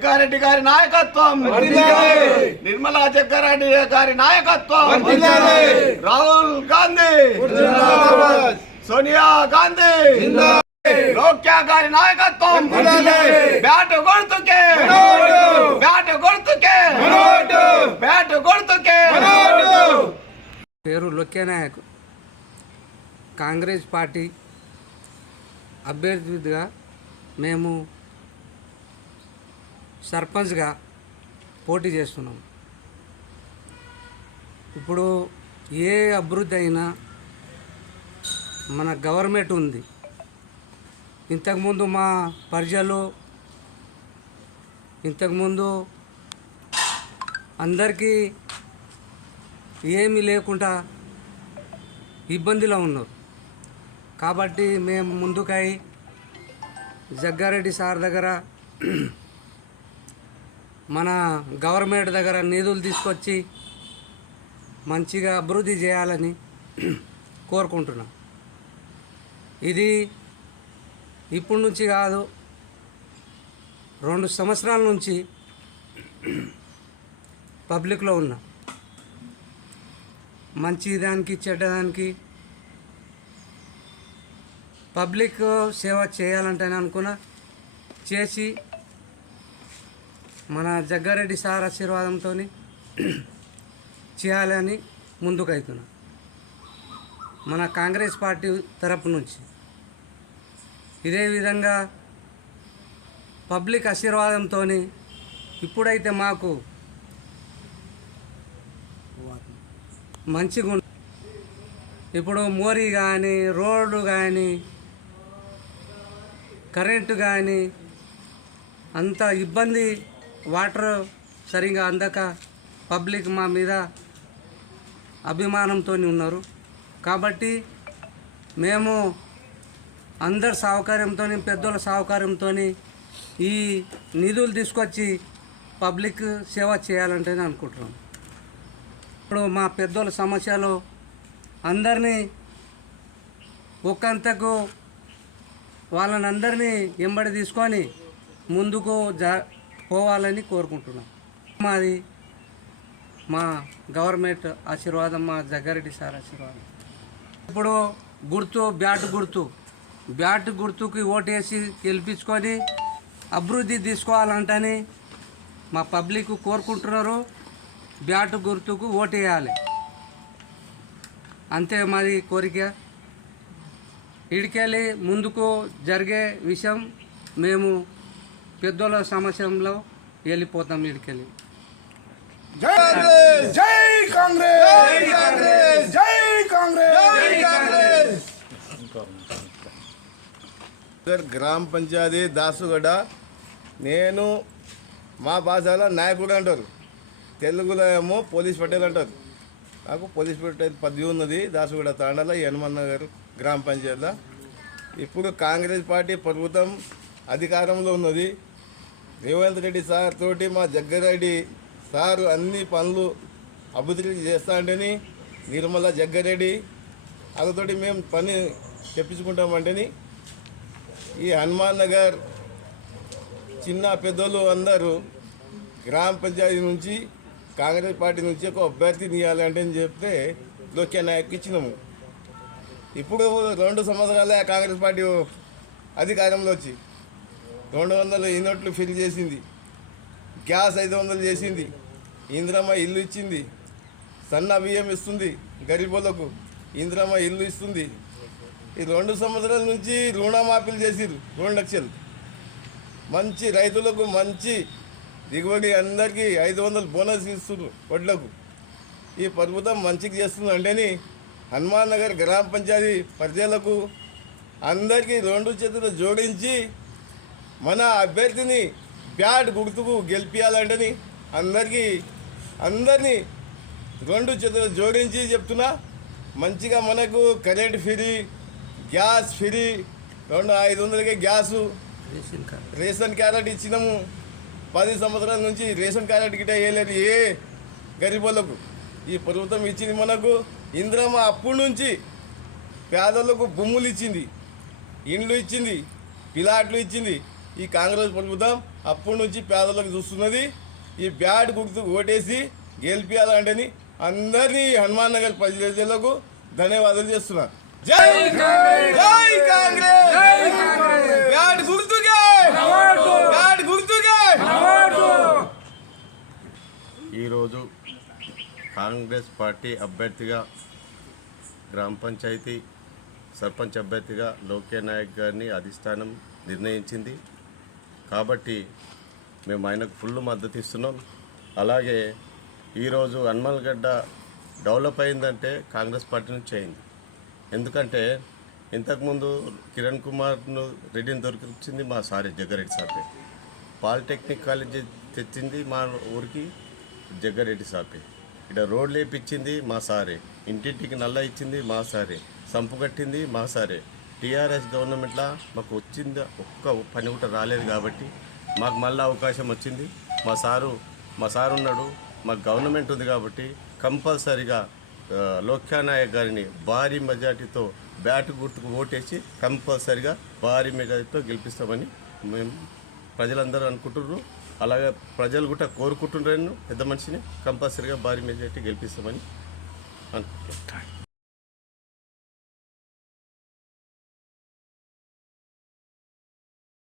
జగ్గారెడ్డి గారి నాయకత్వం, నిర్మలా జగ్గారెడ్డి గారి నాయకత్వం, రాహుల్ గాంధీ, సోనియా గాంధీ, లోక్యా గారి నాయకత్వం, బ్యాట్ గుర్తుకే, బ్యాట్ గుర్తుకే, బ్యాట్ గుర్తుకే. పేరు లోక్యా నాయక్. కాంగ్రెస్ పార్టీ అభ్యర్థిగా మేము సర్పంచ్గా పోటీ చేస్తున్నాం. ఇప్పుడు ఏ అభివృద్ధి అయినా మన గవర్నమెంట్ ఉంది. ఇంతకుముందు మా ప్రజలు ఇంతకుముందు అందరికీ ఏమీ లేకుండా ఇబ్బందిలో ఉన్నారు. కాబట్టి మేము ముందుకై జగ్గారెడ్డి సార్ దగ్గర మన గవర్నమెంట్ దగ్గర నిధులు తీసుకొచ్చి మంచిగా అభివృద్ధి చేయాలని కోరుకుంటున్నాం. ఇది ఇప్పటి నుంచి కాదు, 2 సంవత్సరాల నుంచి పబ్లిక్లో ఉన్నా. మంచి దానికి చెడ్డదానికి పబ్లిక్ సేవ చేయాలంటే అనుకున్నా, చేసి మన జగ్గారెడ్డి సార్ ఆశీర్వాదంతో చేయాలని ముందుకు అవుతున్నా. మన కాంగ్రెస్ పార్టీ తరపు నుంచి ఇదే విధంగా పబ్లిక్ ఆశీర్వాదంతో ఇప్పుడైతే మాకు మంచిగా ఇప్పుడు మోరీ కానీ, రోడ్డు కానీ, కరెంటు కానీ అంత ఇబ్బంది, వాటర్ సరిగా అందక పబ్లిక్ మా మీద అభిమానంతో ఉన్నారు. కాబట్టి మేము అందరి సహకారంతో, పెద్దల సహకారంతో ఈ నిధులు తీసుకొచ్చి పబ్లిక్ సేవ చేయాలంటే అనుకుంటున్నాం. ఇప్పుడు మా పెద్దల సమస్యలు అందరినీ ఒకంతకు వాళ్ళని అందరినీ ఎంబడి తీసుకొని ముందుకు పోవాలని కోరుకుంటున్నాం. మాది మా గవర్నమెంట్ ఆశీర్వాదం, మా జగ్గారెడ్డి సార్ ఆశీర్వాదం. ఇప్పుడు బ్యాట్ గుర్తుకి ఓటేసి గెలిపించుకొని అభివృద్ధి తీసుకోవాలంటని మా పబ్లిక్ కోరుకుంటున్నారు. బ్యాట్ గుర్తుకు ఓటేయాలి, అంతే మాది కోరిక. ఇడికెళ్ళి ముందుకు జరిగే విషయం మేము పెద్దల సమస్యలో వెళ్ళిపోతాం. ఇడికెళ్ళి జై కాంగ్రెస్, జై కాంగ్రెస్. గ్రామ పంచాయతీ దాసుగడ. నేను మా భాషలో నాయకుడు అంటారు, తెలుగులో ఏమో పోలీస్ పటేల్ అంటారు. నాకు పోలీస్ పటేల్ పదవి ఉన్నది దాసుగడ తాండాల హనుమాన్ నగర్ గ్రామ పంచాయతీలో. ఇప్పుడు కాంగ్రెస్ పార్టీ ప్రభుత్వం అధికారంలో ఉన్నది. రేవంత్ రెడ్డి సార్ తోటి మా జగ్గారెడ్డి సారు అన్ని పనులు అభివృద్ధి చేస్తా అంటేని నిర్మలా జగ్గారెడ్డి వాళ్ళతోటి మేము పని చెప్పించుకుంటామంటేని ఈ హనుమాన్ నగర్ చిన్న పెద్దలు అందరూ గ్రామ పంచాయతీ నుంచి కాంగ్రెస్ పార్టీ నుంచి ఒక అభ్యర్థిని ఇవ్వాలంటే అని చెప్తే లోక్యా నాయక్ ఇచ్చినాము. ఇప్పుడు 2 సంవత్సరాలే కాంగ్రెస్ పార్టీ అధికారంలో వచ్చి 200 యూనిట్లు ఫిల్ చేసింది, గ్యాస్ 500 చేసింది, ఇందిరమ్మ ఇల్లు ఇచ్చింది, సన్న బియ్యం ఇస్తుంది, గరీబులకు ఇందిరమ్మ ఇల్లు ఇస్తుంది. ఈ 2 సంవత్సరాల నుంచి రుణమాఫీలు చేసిరు 2 లక్షలు. మంచి రైతులకు మంచి దిగుబడి, అందరికీ 500 బోనస్ ఇస్తున్నారు వడ్లకు. ఈ ప్రభుత్వం మంచిగా చేస్తుంది అంటేని హనుమాన్ నగర్ గ్రామ పంచాయతీ ప్రజలకు అందరికీ 2 చేతులు జోడించి మన అభ్యర్థిని బ్యాట్ గుర్తుకు గెలిపించాలంటేని అందరినీ 2 చేతులు జోడించి చెప్తున్నా. మంచిగా మనకు కరెంట్ ఫ్రీ, గ్యాస్ ఫ్రీ, 500కే గ్యాసు, రేషన్ కార్డు ఇచ్చినాము. 10 సంవత్సరాల నుంచి రేషన్ కార్డు గిట్ట వేయలేదు ఏ గరీబులకు. ఈ ప్రభుత్వం ఇచ్చింది మనకు. ఇందిరమ్మ అప్పటి నుంచి పేదలకు భూములు ఇచ్చింది, ఇండ్లు ఇచ్చింది, పిలాట్లు ఇచ్చింది ఈ కాంగ్రెస్ ప్రభుత్వం. అప్పటి నుంచి పేదలకు చూస్తున్నది. ఈ బ్యాట్ గుర్తు ఓటేసి గెలిపించాలంటని అందరినీ హనుమాన్ నగర్ ప్రజలకు ధన్యవాదాలు చేస్తున్నారు. జై జై కాంగ్రెస్, బ్యాట్ గుర్తుకే, బ్యాట్ గుర్తుకే. ఈరోజు కాంగ్రెస్ పార్టీ అభ్యర్థిగా గ్రామ పంచాయతీ సర్పంచ్ అభ్యర్థిగా లోకే నాయక్ గారిని అధిష్టానం నిర్ణయించింది. కాబట్టి మేము ఆయనకు ఫుల్ మద్దతు ఇస్తున్నాం. అలాగే ఈరోజు హనుమల్గడ్డ డెవలప్ అయిందంటే కాంగ్రెస్ పార్టీ నుంచి అయింది. ఎందుకంటే ఇంతకుముందు కిరణ్ కుమార్ను రెడ్డిని దొరికించింది మా సారే జగ్గారెడ్డి సాపే. పాలిటెక్నిక్ కాలేజీ తెచ్చింది మా ఊరికి జగ్గారెడ్డి సాపే. ఇక్కడ రోడ్లు వేయించింది మా సారే. ఇంటింటికి నల్ల ఇచ్చింది మా సారే. సంపు కట్టింది మా సారే. టీఆర్ఎస్ గవర్నమెంట్లో మాకు వచ్చింది ఒక్క పని కూడా రాలేదు. కాబట్టి మాకు మళ్ళీ అవకాశం వచ్చింది. మా సారు ఉన్నాడు, మాకు గవర్నమెంట్ ఉంది. కాబట్టి కంపల్సరిగా లోక్యా నాయక్ గారిని భారీ మెజార్టీతో బ్యాట్ గుర్తుకు ఓటేసి కంపల్సరిగా భారీ మెజార్టీతో గెలిపిస్తామని మేము ప్రజలందరూ అనుకుంటున్నారు. అలాగే ప్రజలు కూడా కోరుకుంటున్నారు. పెద్ద మనిషిని కంపల్సరిగా భారీ మెజార్టీ గెలిపిస్తామని అనుకుంటున్నాను.